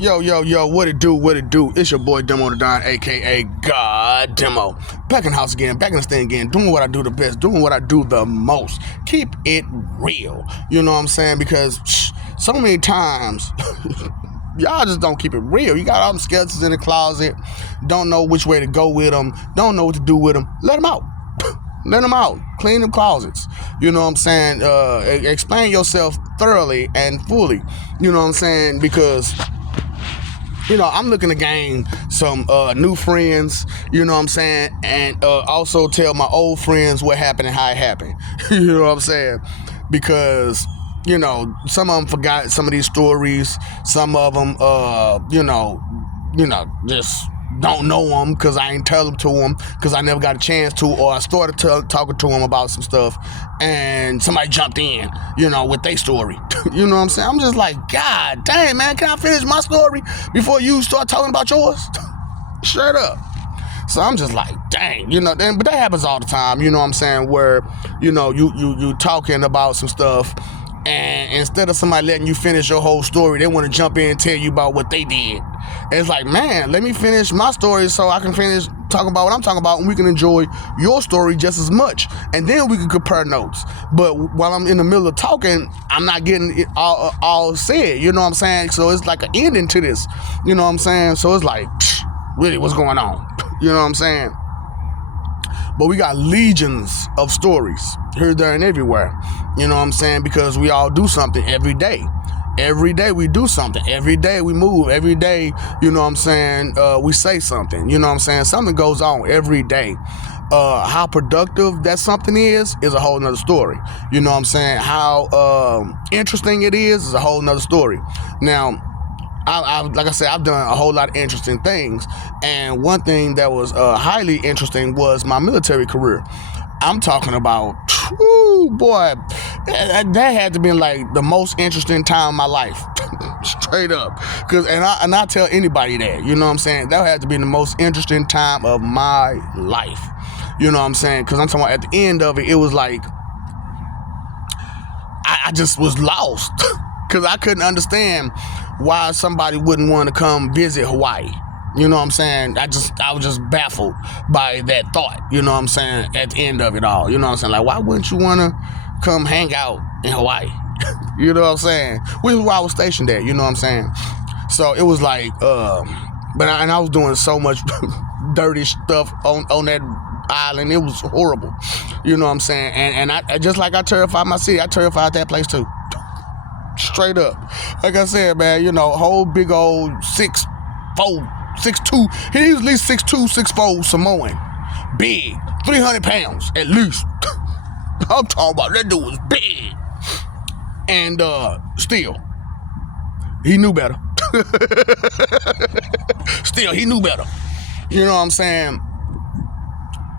Yo, what it do? It's your boy Demo the Don, aka God Demo. Back in the house again, back in the stand again, doing what I do the best, doing what I do the most. Keep it real. You know what I'm saying? Because so many times, y'all just don't keep it real. You got all them skeletons in the closet, don't know which way to go with them, don't know what to do with them. Let them out. Let them out. Clean them closets. You know what I'm saying? Explain yourself thoroughly and fully. You know what I'm saying? Because I'm looking to gain some new friends, you know what I'm saying, and also tell my old friends what happened and how it happened. You know what I'm saying? Because, some of them forgot some of these stories. Some of them, just don't know them because I ain't tell them to them because I never got a chance to, or I started talking to them about some stuff and somebody jumped in, with their story. You know what I'm saying? I'm just like, God dang, man, can I finish my story before you start talking about yours? Straight up. So I'm just like, dang, but that happens all the time, you know what I'm saying, where, you talking about some stuff and instead of somebody letting you finish your whole story, they want to jump in and tell you about what they did. It's like, man, let me finish my story so I can finish talking about what I'm talking about and we can enjoy your story just as much. And then we can compare notes. But while I'm in the middle of talking, I'm not getting it all said, you know what I'm saying? So it's like an ending to this, you know what I'm saying? So it's like, really, what's going on? You know what I'm saying? But we got legions of stories here, there, and everywhere. You know what I'm saying? Because we all do something every day. Every day we do something. Every day we move. Every day, you know what I'm saying, we say something. You know what I'm saying? Something goes on every day. How productive that something is a whole nother story. You know what I'm saying? How interesting it is a whole nother story. Now, like I said, I've done a whole lot of interesting things. And one thing that was highly interesting was my military career. I'm talking about, boy, that had to be like the most interesting time of my life. Straight up. And I tell anybody that, you know what I'm saying? That had to be the most interesting time of my life. You know what I'm saying? Because I'm talking about at the end of it, it was like, I just was lost. Because I couldn't understand why somebody wouldn't want to come visit Hawaii. You know what I'm saying? I was just baffled by that thought, you know what I'm saying, at the end of it all. You know what I'm saying? Like, why wouldn't you want to come hang out in Hawaii? You know what I'm saying? Which is why I was stationed there, you know what I'm saying? So it was like, I was doing so much dirty stuff on that island. It was horrible. You know what I'm saying? And I just like I terrified my city, I terrified that place too. Straight up. Like I said, man, whole big old 6'4", 6'2", he's at least 6'2", 6'4", Samoan. Big. 300 pounds, at least. I'm talking about that dude was big. And still, he knew better. Still, he knew better. You know what I'm saying?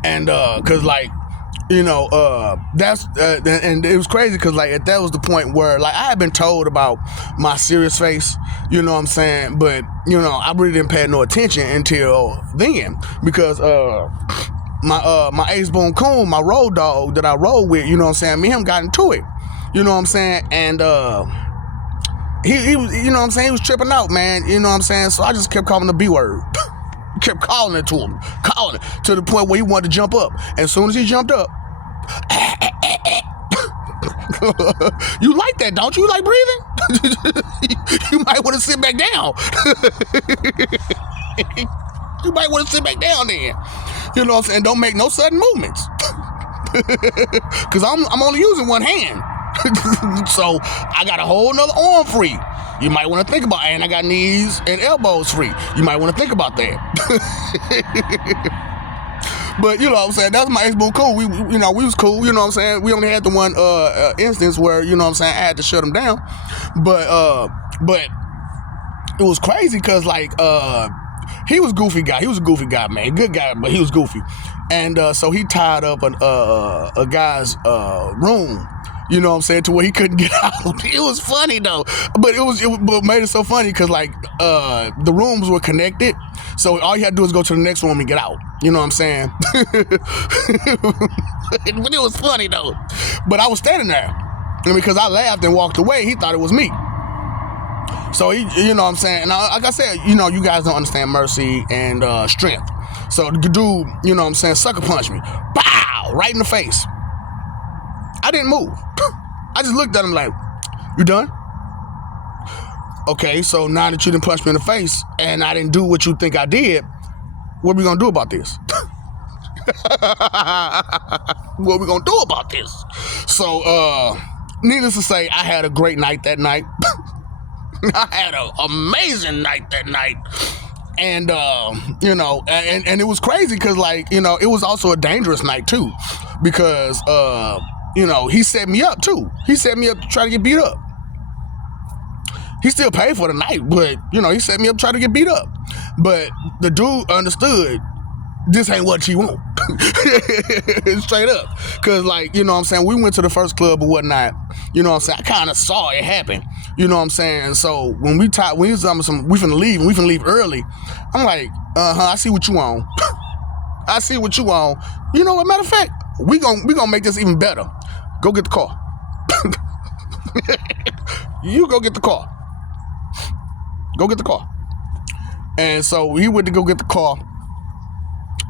And cause like, that's and it was crazy because like that was the point where like I had been told about my serious face, you know what I'm saying, but I really didn't pay no attention until then because my Ace Boone Coon, my road dog that I rode with, you know what I'm saying, me and him got into it, you know what I'm saying, and he was, you know what I'm saying, he was tripping out, man, you know what I'm saying, so I just kept calling the B word. Kept calling it to him, calling it to the point where he wanted to jump up. And as soon as he jumped up, you like that, don't you? You like breathing? You might want to sit back down. You might want to sit back down then. You know what I'm saying? Don't make no sudden movements. Because I'm only using one hand. So I got a whole nother arm free. You might want to think about, and I got knees and elbows free. You might want to think about that. But you know what I'm saying, that was my Ace Boone Coon. We was cool, you know what I'm saying. We only had the one instance where, you know what I'm saying, I had to shut him down. But it was crazy because like he was a goofy guy. He was a goofy guy, man. Good guy, but he was goofy. And so he tied up a guy's room. You know what I'm saying, to where he couldn't get out. It was funny though, but what made it so funny because like the rooms were connected, so all you had to do is go to the next room and get out. You know what I'm saying? But it was funny though. But I was standing there, and because I laughed and walked away, he thought it was me. So he, you know what I'm saying? And like I said, you know, you guys don't understand mercy and strength. So the dude, you know what I'm saying, sucker punched me. Bow! Right in the face. I didn't move. I just looked at him like, you done? Okay, so now that you didn't punch me in the face and I didn't do what you think I did, what are we gonna do about this? What are we gonna do about this? So, needless to say, I had a great night that night. I had an amazing night that night. And, you know, and it was crazy because, like, you know, it was also a dangerous night, too. Because, you know, he set me up, too. He set me up to try to get beat up. He still paid for the night, but, you know, he set me up trying to get beat up. But the dude understood this ain't what she want. Straight up. Because, like, you know what I'm saying, we went to the first club or whatnot. You know what I'm saying? I kind of saw it happen. You know what I'm saying? So when we was we finna leave, and we finna leave early, I'm like, I see what you on. I see what you on. You know what, matter of fact, we gonna make this even better. Go get the car. You go get the car. Go get the car. And so he went to go get the car.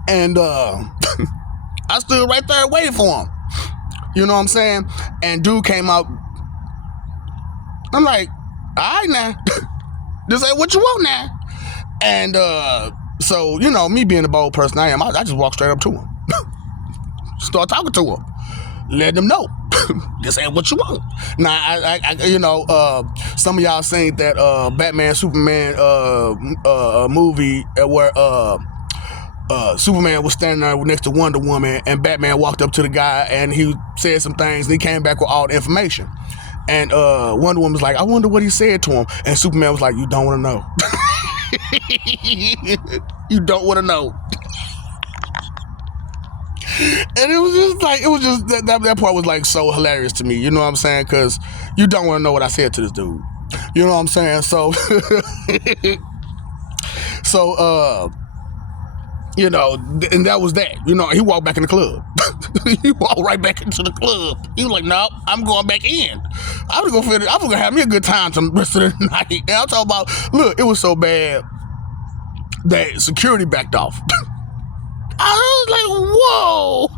And I stood right there waiting for him. You know what I'm saying? And dude came out. I'm like, all right now. This ain't what you want now. And so, you know, me being the bold person I am, I just walked straight up to him. Start talking to him. Let them know. This ain't what you want. Now, I you know, some of y'all seen that Batman Superman movie where Superman was standing there next to Wonder Woman, and Batman walked up to the guy and he said some things, and he came back with all the information. And Wonder Woman was like, I wonder what he said to him. And Superman was like, you don't want to know. You don't want to know. And it was just that part was like so hilarious to me. You know what I'm saying? Because you don't want to know what I said to this dude. You know what I'm saying? So, you know, and that was that. You know, he walked back in the club. He walked right back into the club. He was like, no, I'm going back in. I was gonna have me a good time the rest of the night. And I'm talking about, look, it was so bad that security backed off. I was like, whoa.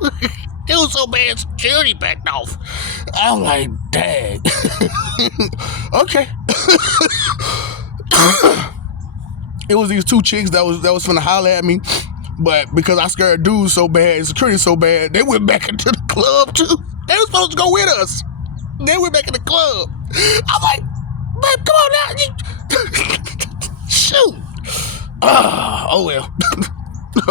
It was so bad security backed off. I'm like, dang. Okay. It was these two chicks that was finna holler at me. But because I scared dudes so bad, security so bad, they went back into the club too. They were supposed to go with us. They went back in the club. I'm like, babe, come on now. Shoot. Oh well.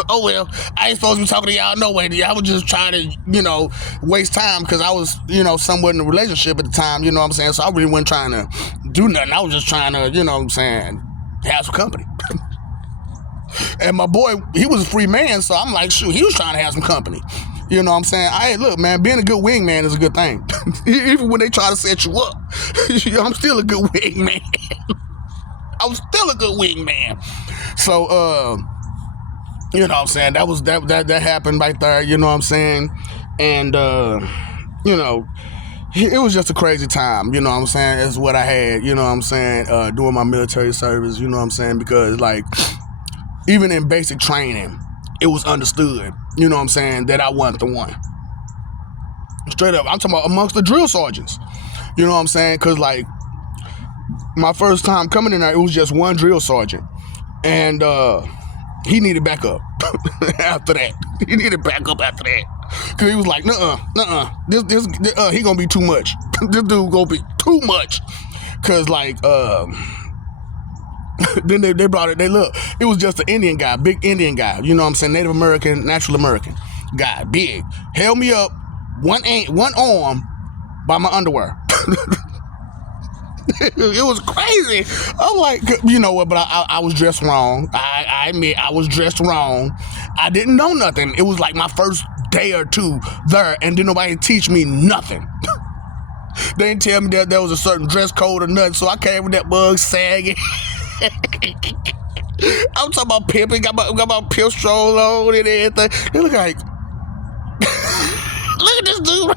Oh well. I ain't supposed to be talking to y'all no way. I was just trying to, you know, waste time because I was, you know, somewhat in a relationship at the time, you know what I'm saying? So I really wasn't trying to do nothing. I was just trying to, you know what I'm saying, have some company. And my boy, he was a free man, so I'm like, shoot, he was trying to have some company. You know what I'm saying? Hey, look, man, being a good wingman is a good thing. Even when they try to set you up, I'm still a good wingman. I'm still a good wingman. So, you know what I'm saying? That happened right there, you know what I'm saying? And, you know, it was just a crazy time, you know what I'm saying? It's what I had, you know what I'm saying, doing my military service, you know what I'm saying? Because, like, even in basic training, it was understood, you know what I'm saying, that I wasn't the one. Straight up, I'm talking about amongst the drill sergeants, you know what I'm saying? Because, like, my first time coming in there, it was just one drill sergeant. And he needed backup after that. He needed backup after that. Because he was like, this he gonna be too much. This dude gonna be too much. Because, like, then they brought it, it was just an Indian guy, big Indian guy, you know what I'm saying, Native American, natural American guy, big, held me up, one arm by my underwear. It was crazy. I'm like, you know what, but I was dressed wrong. I admit I was dressed wrong. I didn't know nothing. It was like my first day or two there, and didn't nobody teach me nothing. They didn't tell me that there was a certain dress code or nothing, so I came with that bug sagging. I'm talking about pimping, got my pimp stroll on and everything. They look like, look at this dude.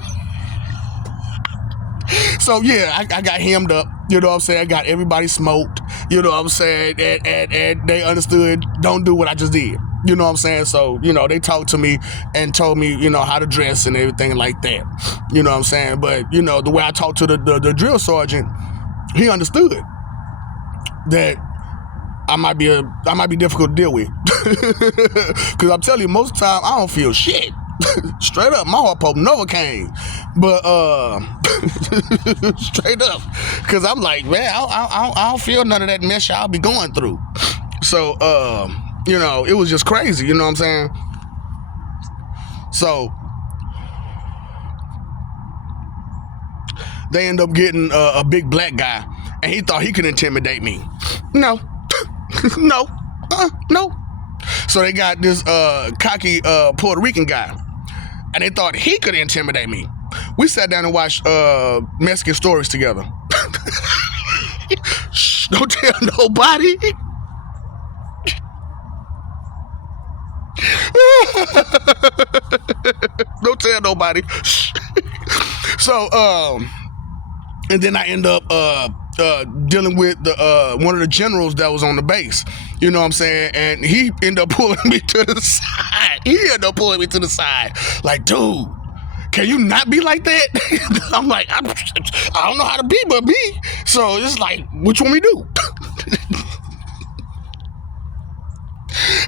So yeah, I got hemmed up, you know what I'm saying? I got everybody smoked. You know what I'm saying? And they understood, don't do what I just did. You know what I'm saying? So, you know, they talked to me and told me, you know, how to dress and everything like that. You know what I'm saying? But, you know, the way I talked to the drill sergeant, he understood that I might be difficult to deal with. Because I'm telling you, most of the time, I don't feel shit. Straight up, my heart pump never came. But, straight up. Because I'm like, man, I don't feel none of that mess y'all be going through. So, you know, it was just crazy, you know what I'm saying? So, they end up getting a big black guy, and he thought he could intimidate me. No. No. No. So they got this cocky Puerto Rican guy, and they thought he could intimidate me. We sat down and watched Mexican Stories together. Shh, don't tell nobody. Don't tell nobody. So, and then I end up dealing with the one of the generals that was on the base. You know what I'm saying? And he ended up pulling me to the side. Like, dude, can you not be like that? I'm like, I don't know how to be but me. So it's like, what you want me to do?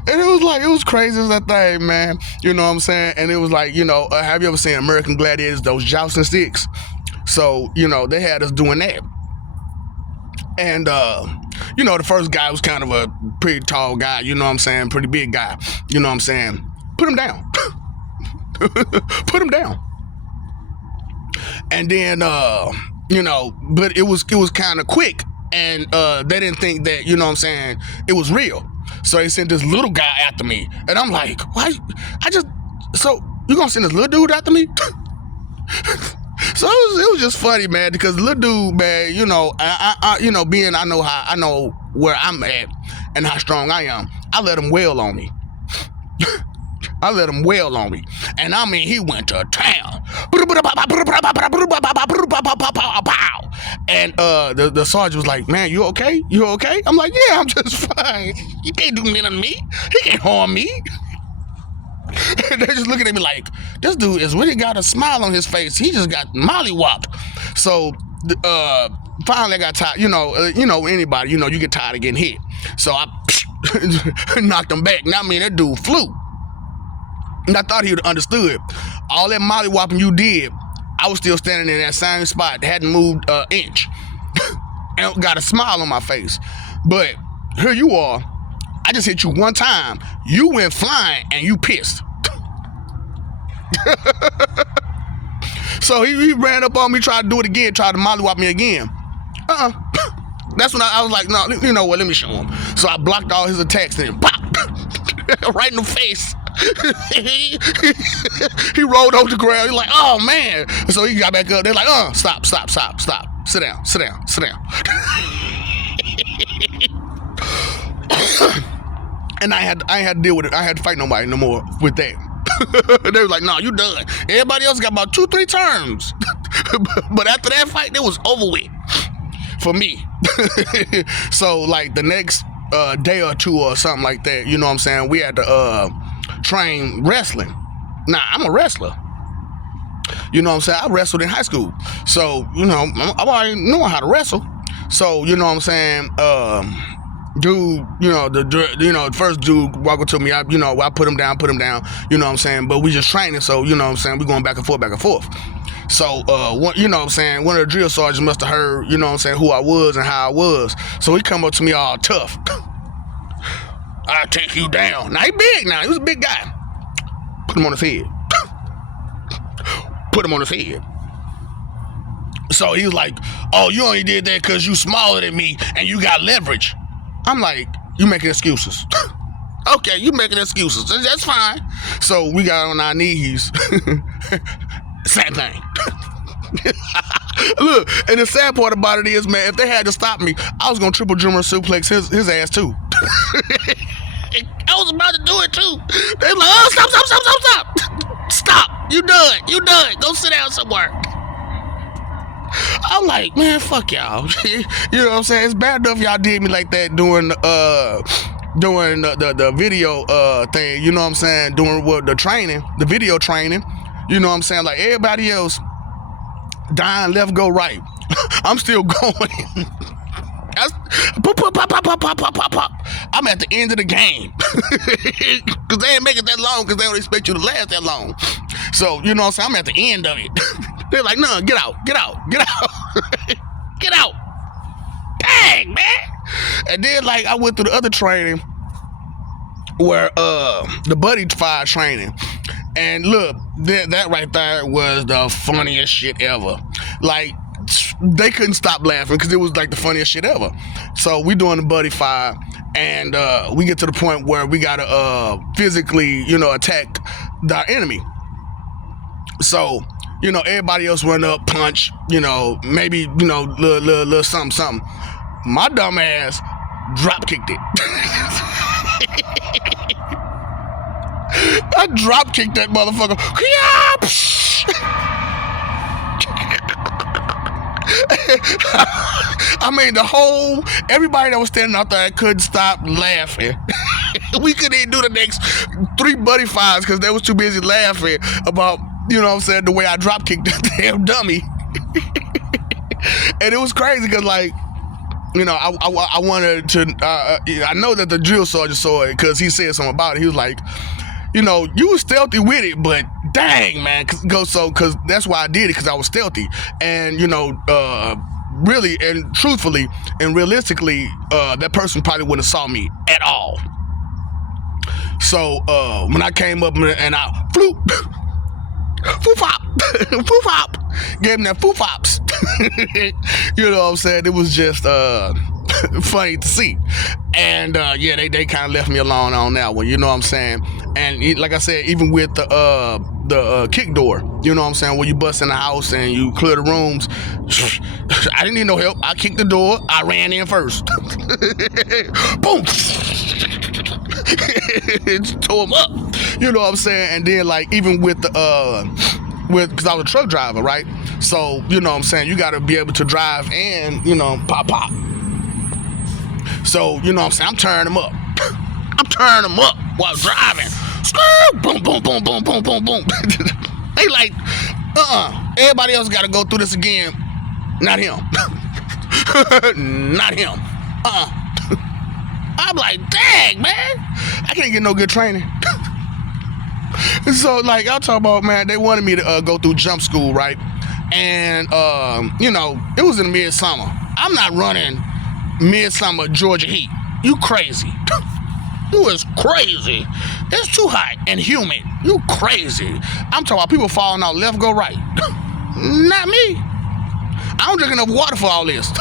And it was crazy as that thing, man. You know what I'm saying? And it was like, you know, have you ever seen American Gladiators, those jousting sticks? So, you know, they had us doing that. And, you know, the first guy was kind of a pretty tall guy, you know what I'm saying? Pretty big guy, you know what I'm saying? Put him down. Put him down. And then, you know, but it was kind of quick. And they didn't think that, you know what I'm saying, it was real. So they sent this little guy after me. And I'm like, why? So you gonna send this little dude after me? So it was just funny, man, because the little dude, man, you know, I you know, I know where I'm at and how strong I am. I let him wail on me. And I mean, he went to town. And the sergeant was like, man, you okay? You okay? I'm like, yeah, I'm just fine. You can't do nothing to me. He can't harm me. And they're just looking at me like, this dude has really got a smile on his face. He just got mollywopped. So finally I got tired. You know, anybody, you know, you get tired of getting hit. So I knocked him back. Now, I mean, that dude flew. And I thought he would have understood. All that mollywopping you did, I was still standing in that same spot. Hadn't moved an inch. And got a smile on my face. But here you are. I just hit you one time. You went flying and you pissed. So he ran up on me, tried to do it again, tried to mollywop me again. That's when I was like, no, you know what, let me show him. So I blocked all his attacks and then pop! Right in the face. He rolled over the ground. He's like, oh man. So he got back up. They're like, stop. Sit down. And I had to deal with it. I had to fight nobody no more with that. They were like, no, you done. Everybody else got about 2-3 terms. But after that fight, it was over with for me. So like the next day or two or something like that, you know what I'm saying, we had to train wrestling. Now, I'm a wrestler. You know what I'm saying? I wrestled in high school. So, you know, I already knew how to wrestle. So, you know what I'm saying? Dude, you know, the first dude walk up to me, I put him down, you know what I'm saying? But we just training, so, you know what I'm saying, we going back and forth. So, you know what I'm saying, one of the drill sergeants must have heard, you know what I'm saying, who I was and how I was. So he come up to me all tough. I'll take you down. Now, he big now. He was a big guy. Put him on his head. So he was like, oh, you only did that because you smaller than me and you got leverage. I'm like, you making excuses. Okay, you making excuses. That's fine. So we got on our knees. Same thing. Look, and the sad part about it is, man, if they had to stop me, I was gonna triple German suplex his ass too. I was about to do it too. They was like, oh, stop. Stop. You done. Go sit down somewhere. I'm like, man, fuck y'all. You know what I'm saying? It's bad enough y'all did me like that doing the video thing, you know what I'm saying? Doing the training, the video training, you know what I'm saying? Like everybody else dying left, go right. I'm still going. Pop. I'm at the end of the game. Because they ain't make it that long because they don't expect you to last that long. So, you know what I'm saying? I'm at the end of it. They're like, no, get out. Get out. Dang, man. And then, like, I went through the other training where the buddy fire training. And look, that right there was the funniest shit ever. Like, they couldn't stop laughing because it was like the funniest shit ever. So we doing the buddy fire, and we get to the point where we gotta physically, attack our enemy. So, everybody else run up, punch, maybe, little something. My dumb ass drop kicked it. I drop kicked that motherfucker. I mean, everybody that was standing out there couldn't stop laughing. We couldn't even do the next 3 buddy fires because they was too busy laughing about, the way I drop kicked that damn dummy. And it was crazy because, like, I wanted to, I know that the drill sergeant saw it because he said something about it. He was like, you was stealthy with it, but dang, man, because that's why I did it, because I was stealthy. And, really and truthfully and realistically, that person probably wouldn't have saw me at all. So when I came up and I floop, foo-fop, foo-fop, gave him that foo-fops. You know what I'm saying? It was just funny to see. And they kind of left me alone on that one, you know what I'm saying? And like I said, even with the kick door, you know what I'm saying, where you bust in the house and you clear the rooms, I didn't need no help. I kicked the door, I ran in first. Boom. It tore him up, you know what I'm saying? And then, like, even with the because I was a truck driver, right? So, you know what I'm saying, you got to be able to drive and, pop. So, you know what I'm saying, I'm turning them up. I'm turning them up while driving. Boom, boom, boom, boom, boom, boom, boom. They like, everybody else got to go through this again. Not him. Not him. I'm like, dang, man, I can't get no good training. So, like, I'll talk about, man, they wanted me to go through jump school, right? And, it was in midsummer. I'm not running midsummer Georgia heat. You crazy. You is crazy. It's too hot and humid. You crazy. I'm talking about people falling out left, go right. Not me. I don't drink enough water for all this.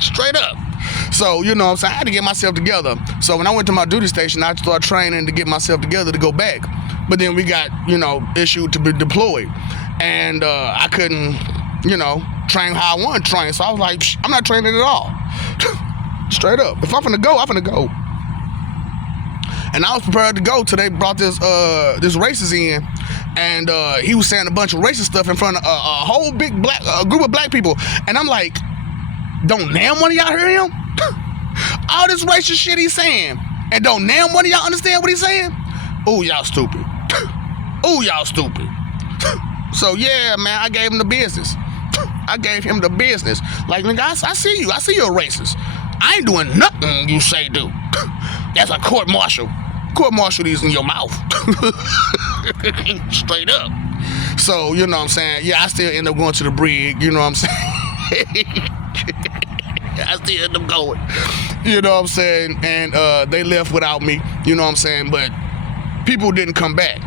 Straight up. So, you know what I'm saying, I had to get myself together. So when I went to my duty station, I started training to get myself together to go back. But then we got, issued to be deployed. And I couldn't, train how I wanted to train. So I was like, I'm not training at all. Straight up. If I'm finna go, I'm finna go. And I was prepared to go till they brought this racist in. And he was saying a bunch of racist stuff in front of a whole big group of black people. And I'm like, don't damn one of y'all hear him? All this racist shit he's saying, and don't damn one of y'all understand what he's saying? Ooh, y'all stupid. Ooh, y'all stupid. So yeah, man, I gave him the business. I gave him the business. Like, nigga, I see you. I see you're a racist. I ain't doing nothing you say do. That's a court martial. Court martial these in your mouth. Straight up. So, you know what I'm saying? Yeah, I still end up going to the brig, you know what I'm saying? I still end up going. You know what I'm saying? And they left without me, you know what I'm saying? But people didn't come back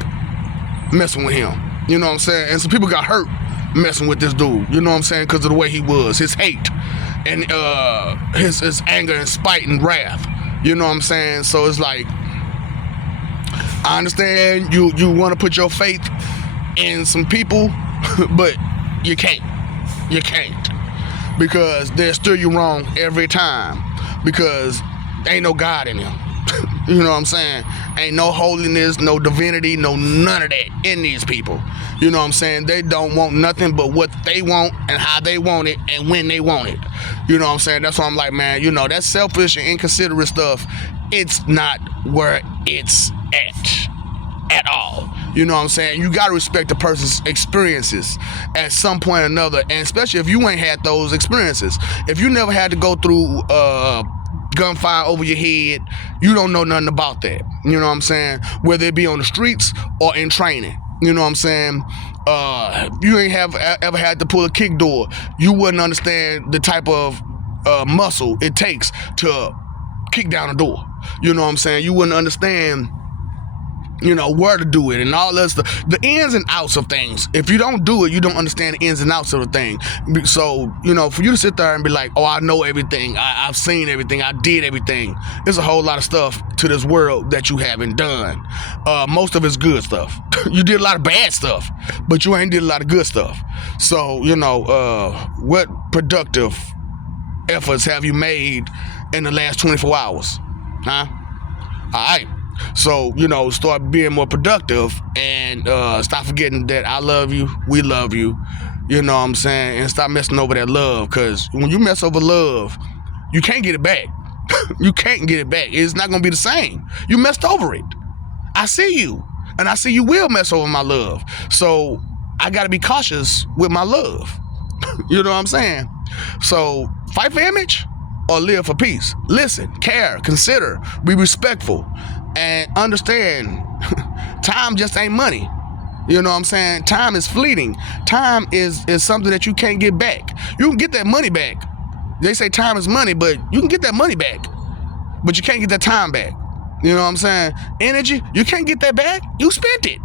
messing with him. You know what I'm saying? And some people got hurt messing with this dude, you know what I'm saying? Because of the way he was, his hate, and his anger and spite and wrath. You know what I'm saying? So it's like, I understand you want to put your faith in some people, but you can't. You can't. Because they'll steer you wrong every time. Because ain't no God in them. You know what I'm saying? Ain't no holiness, no divinity, no none of that in these people. You know what I'm saying? They don't want nothing but what they want and how they want it and when they want it. You know what I'm saying? That's why I'm like, man, you know, that selfish and inconsiderate stuff, it's not where it's at all. You know what I'm saying? You got to respect the person's experiences at some point or another, and especially if you ain't had those experiences. If you never had to go through gunfire over your head, you don't know nothing about that. You know what I'm saying? Whether it be on the streets or in training. You know what I'm saying? You ain't ever had to pull a kick door. You wouldn't understand the type of muscle it takes to kick down a door. You know what I'm saying? You wouldn't understand, you know, where to do it and all that stuff. The ins and outs of things. If you don't do it, you don't understand the ins and outs of the thing. So, you know, for you to sit there and be like, oh, I know everything. I've seen everything. I did everything. There's a whole lot of stuff to this world that you haven't done. Most of it's good stuff. You did a lot of bad stuff, but you ain't did a lot of good stuff. So, you know, what productive efforts have you made in the last 24 hours? Huh? All right. So, you know, start being more productive and stop forgetting that I love you, we love you, you know what I'm saying? And stop messing over that love, because when you mess over love, you can't get it back. You can't get it back. It's not going to be the same. You messed over it. I see you, and I see you will mess over my love. So I got to be cautious with my love. You know what I'm saying? So fight for image or live for peace. Listen, care, consider, be respectful. And understand, time just ain't money. You know what I'm saying? Time is fleeting. Time is something that you can't get back. You can get that money back. They say time is money, but you can get that money back. But you can't get that time back. You know what I'm saying? Energy, you can't get that back. You spent it.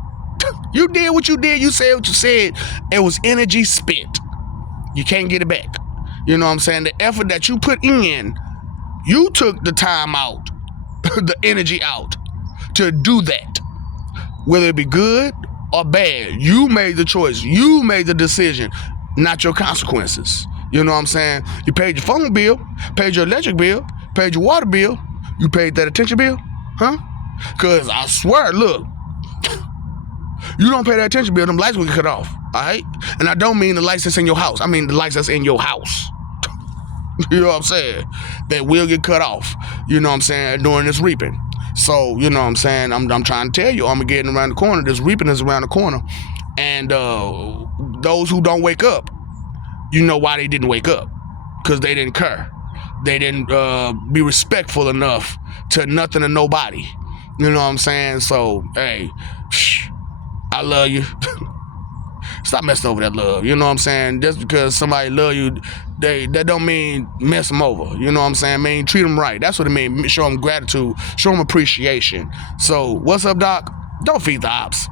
You did what you did. You said what you said. It was energy spent. You can't get it back. You know what I'm saying? The effort that you put in, you took the time out, the energy out to do that. Whether it be good or bad, you made the choice. You made the decision, not your consequences. You know what I'm saying? You paid your phone bill, paid your electric bill, paid your water bill. You paid that attention bill? Huh? Because I swear, look, you don't pay that attention bill, them lights will get cut off. All right? And I don't mean the lights that's in your house. I mean the lights that's in your house. You know what I'm saying? That will get cut off, you know what I'm saying, during this reaping. So, you know what I'm saying, I'm trying to tell you, Armageddon around the corner. This reaping is around the corner. And those who don't wake up, you know why they didn't wake up. Because they didn't care. They didn't be respectful enough to nothing and nobody. You know what I'm saying? So, hey, I love you. Stop messing over that love. You know what I'm saying? Just because somebody love you, that don't mean mess them over. You know what I'm saying? I mean, treat them right. That's what it means. Show them gratitude. Show them appreciation. So, what's up, Doc? Don't feed the ops.